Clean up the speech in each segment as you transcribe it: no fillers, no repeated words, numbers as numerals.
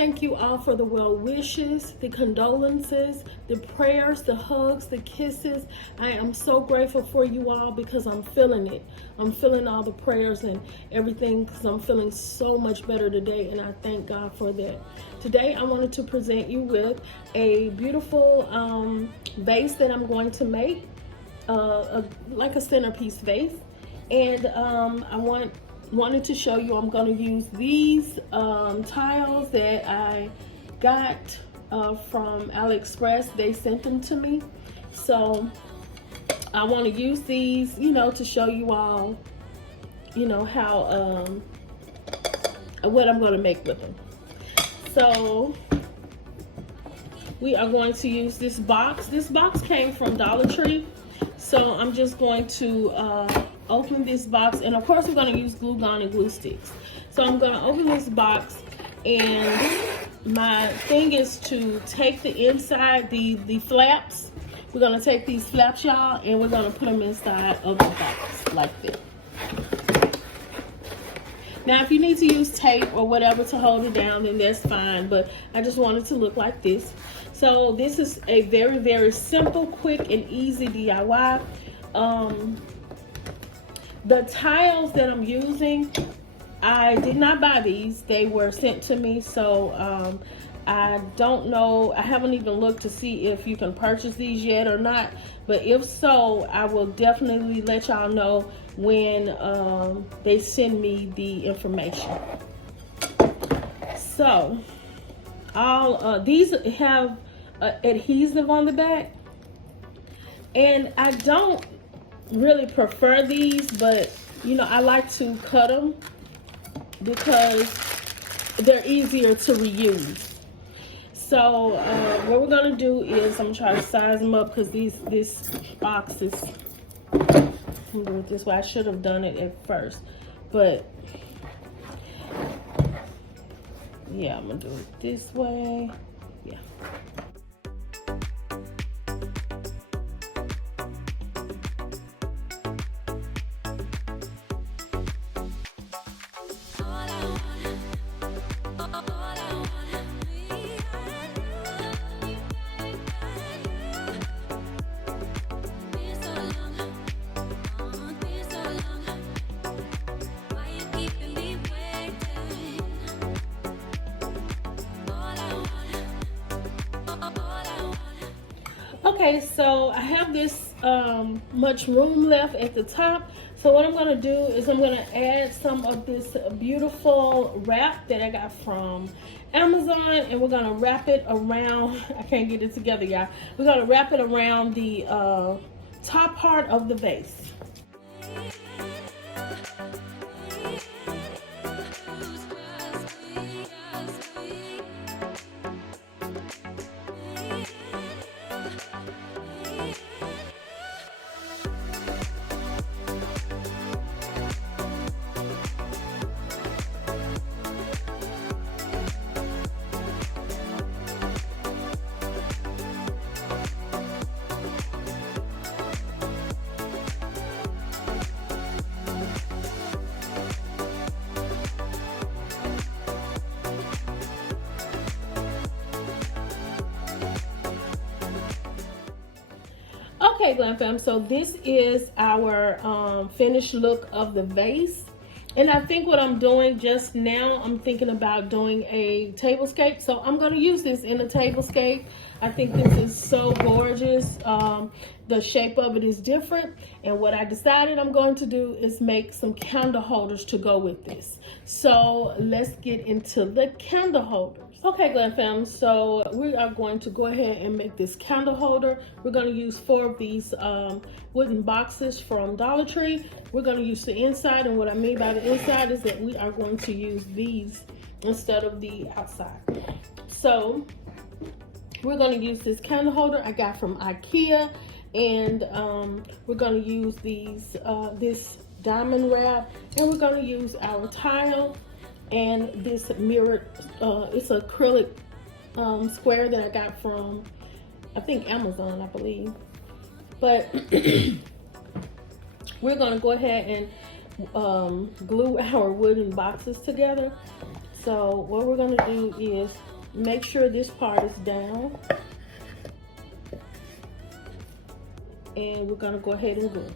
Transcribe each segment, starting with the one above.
thank you all for the well wishes, the condolences, the prayers, the hugs, the kisses. I am so grateful for you all because I'm feeling it. I'm feeling all the prayers and everything because I'm feeling so much better today, and I thank God for that. Today I wanted to present you with a beautiful vase that I'm going to make, like a centerpiece vase. And I wanted to show you I'm going to use these tiles that I got from AliExpress. They sent them to me, so I want to use these, to show you all, how what I'm going to make with them. So we are going to use this box. This box came from Dollar Tree, so I'm just going to open this box, and of course we're going to use glue gun and glue sticks. So I'm going to open this box, and my thing is to take the inside, the flaps. We're going to take these flaps, y'all, and we're going to put them inside of the box like this. Now if you need to use tape or whatever to hold it down, then that's fine, but I just want it to look like this. So this is a very, very simple, quick, and easy DIY. The tiles that I'm using, I did not buy these. They were sent to me, so I don't know. I haven't even looked to see if you can purchase these yet or not. But if so, I will definitely let y'all know when they send me the information. So, all these have adhesive on the back, and I don't really prefer these, but I like to cut them because they're easier to reuse. So what we're gonna do is I'm gonna try to size them up because this box is, I'm gonna do it this way. I should have done it at first, but yeah, I'm gonna do it this way. Yeah. Okay, so I have this much room left at the top. So what I'm going to do is I'm going to add some of this beautiful wrap that I got from Amazon, and we're going to wrap it around, I can't get it together, y'all. We're going to wrap it around the top part of the vase. Okay, Glam fam, so this is our finished look of the vase. And I think what I'm doing just now, I'm thinking about doing a tablescape. So I'm going to use this in a tablescape. I think this is so gorgeous. The shape of it is different. And what I decided I'm going to do is make some candle holders to go with this. So let's get into the candle holders. Okay, Glam fam, so we are going to go ahead and make this candle holder. We're going to use 4 of these wooden boxes from Dollar Tree. We're going to use the inside, and what I mean by the inside is that we are going to use these instead of the outside. So we're going to use this candle holder I got from IKEA, and we're going to use these this diamond wrap, and we're going to use our tile and this mirror. It's an acrylic square that I got from, I think, Amazon, I believe. But we're going to go ahead and glue our wooden boxes together. So what we're going to do is Make sure this part is down. And we're gonna go ahead and glue.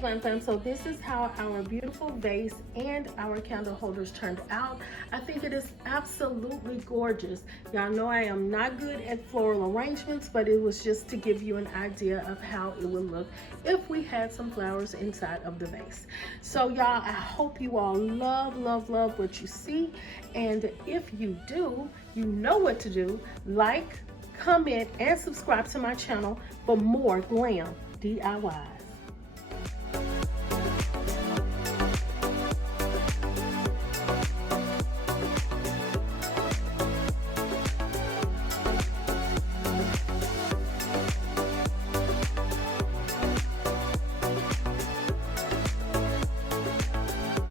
Glam fam, so this is how our beautiful vase and our candle holders turned out. I think it is absolutely gorgeous. Y'all know I am not good at floral arrangements, but it was just to give you an idea of how it would look if we had some flowers inside of the vase. So y'all, I hope you all love what you see. And if you do, you know what to do. Like, comment, and subscribe to my channel for more glam DIYs.